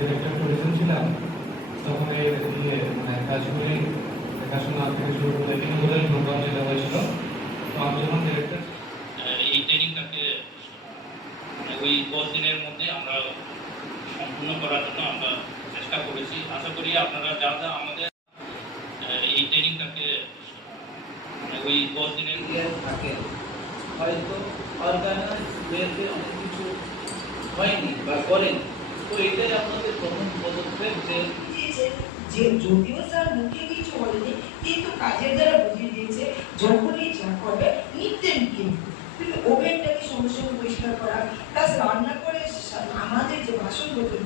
Director position ছিলাম তখন এই মানে কাজগুলি দেখাশোনা থেকে শুরু করে বিনোদনের প্রোগ্রাম যেটা হয়েছিল, তো আমি যখন ডিরেক্টর এই ট্রেনিংটাকে ওই 10 দিনের মধ্যে আমরা সম্পূর্ণ করার জন্য আমরা চেষ্টা করেছি। আশা করি আপনারা যা যা আমাদের এই ট্রেনিংটাকে ওই 10 দিনের থাকে, হয়তো অর্গানাইজ ওয়েতে অনেক কিছু হয়নি বা করেনি। তো এটাই আপনাদের প্রথম পদক্ষেপ যে যদিও স্যার মুখে কিছু বলেনি, কিন্তু কাজের দ্বারা বুঝিয়ে দিয়েছে যখনই যা করবে নিতেন কিন্তু ওভেনটাকে সঙ্গে সঙ্গে পরিষ্কার করা, প্লাস রান্না করে আমাদের যে বাসন বোতল